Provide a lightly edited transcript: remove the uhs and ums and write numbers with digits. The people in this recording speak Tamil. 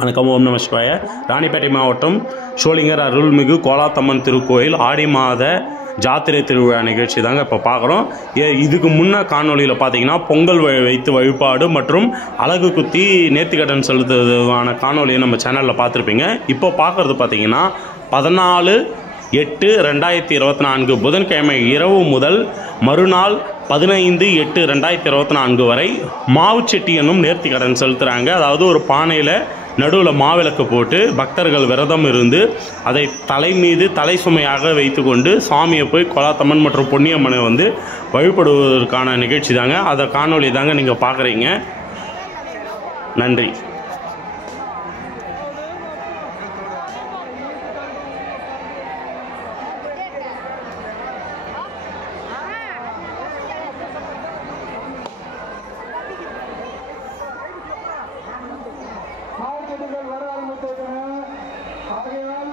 வணக்கம். ஓம் நம சிவாய. ராணிப்பேட்டை மாவட்டம் சோளிங்கர் அருள்மிகு கோலாத்தம்மன் திருக்கோயில் ஆடி மாத ஜாத்திரை திருவிழா நிகழ்ச்சி தாங்க இப்போ பார்க்குறோம். இதுக்கு முன்ன காணொலியில் பார்த்தீங்கன்னா பொங்கல் வைத்து வழிபாடு மற்றும் அலகு குத்தி நேர்த்திக்கடன் செலுத்துவதான காணொலியை நம்ம சேனலில் பார்த்துருப்பீங்க. இப்போ பார்க்குறது பார்த்தீங்கன்னா 14/8/2024 புதன்கிழமை இரவு முதல் மறுநாள் 15/8/2024 வரை மாவுச்செட்டி என்னும் நேர்த்திக்கடன் செலுத்துகிறாங்க. அதாவது ஒரு பானையில் நடுவில் மாவிளக்கு போட்டு பக்தர்கள் விரதம் இருந்து அதை தலை மீது தலை சுமையாக வைத்து கொண்டு சாமியை போய் கோலாத்தம்மன் மற்றும் பொன்னியம்மனை வந்து வழிபடுவதற்கான நிகழ்ச்சி தாங்க. அதை காணொலி தாங்க நீங்கள் பார்க்குறீங்க. நன்றி. மாவட்டங்கள் வர ஆரம்பித்தது. ஆகையால்